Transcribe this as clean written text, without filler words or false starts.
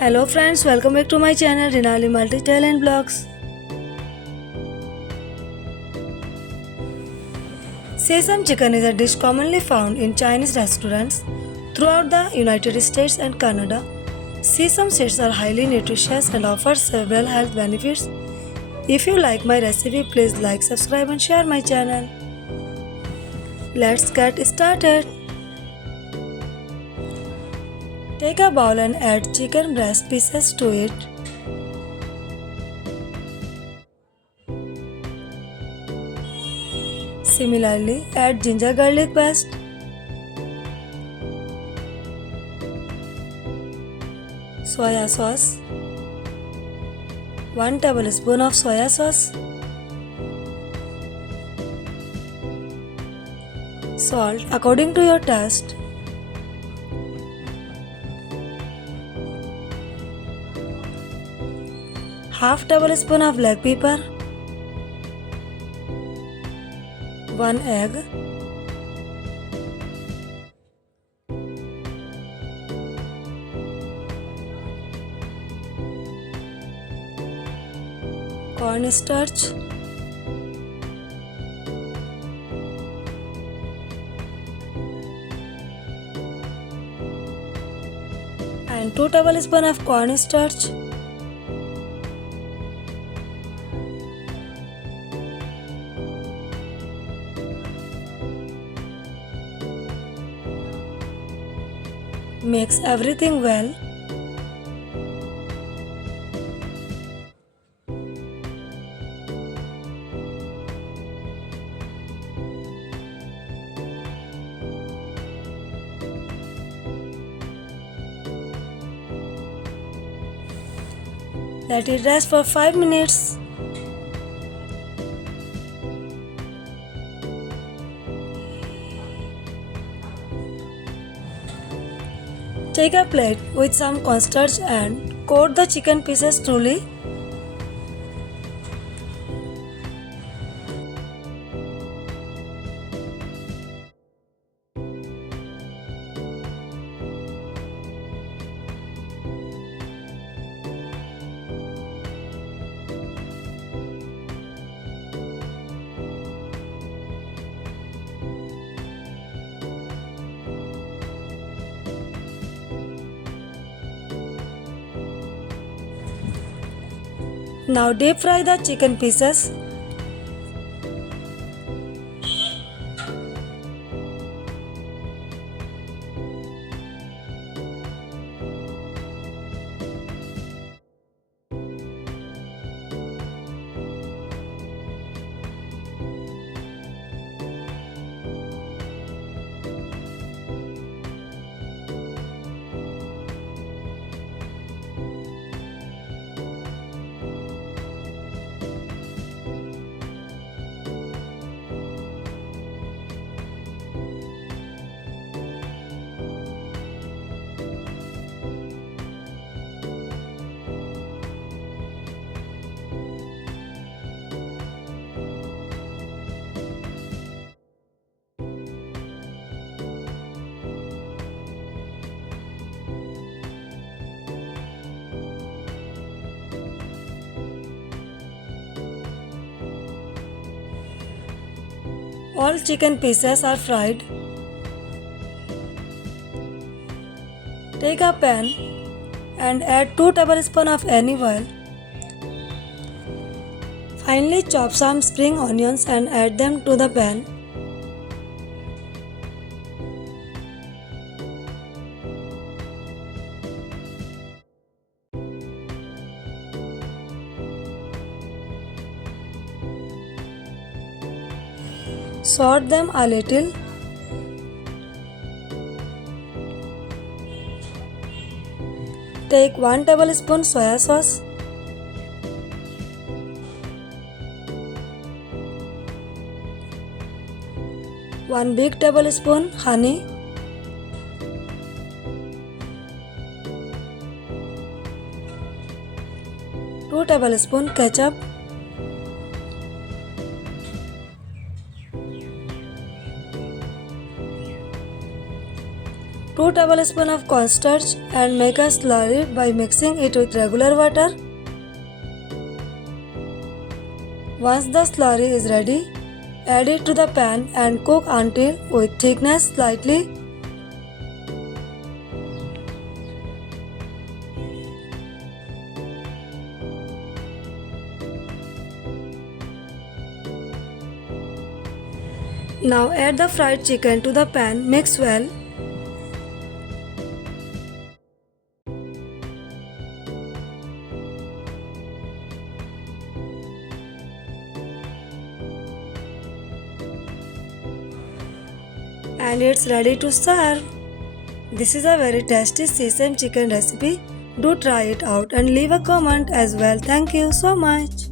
Hello friends, welcome back to my channel Rinali Multi-Talent Vlogs. Sesame chicken is a dish commonly found in Chinese restaurants throughout the United States and Canada. Sesame seeds are highly nutritious and offer several health benefits. If you like my recipe, please like, subscribe and share my channel. Let's get started. Take a bowl and add chicken breast pieces to it. Similarly, add ginger garlic paste, soya sauce, 1 tablespoon of soya sauce, salt according to your taste, half tablespoon of black pepper, 1 egg, cornstarch, and 2 tablespoons of cornstarch, mix everything well. Let it rest for 5 minutes. Take a plate with some cornstarch and coat the chicken pieces thoroughly. Now deep fry the chicken pieces. All chicken pieces are fried. Take a pan and add 2 tablespoons of any oil. Finally chop some spring onions and add them to the pan. Salt them a little. Take 1 tablespoon soya sauce, one big tablespoon honey, two tablespoon ketchup, 2 tablespoons of cornstarch and make a slurry by mixing it with regular water. Once the slurry is ready, add it to the pan and cook until with thickness slightly. Now add the fried chicken to the pan, mix well. And it's ready to serve. This is a very tasty sesame chicken recipe. Do try it out and leave a comment as well. Thank you so much.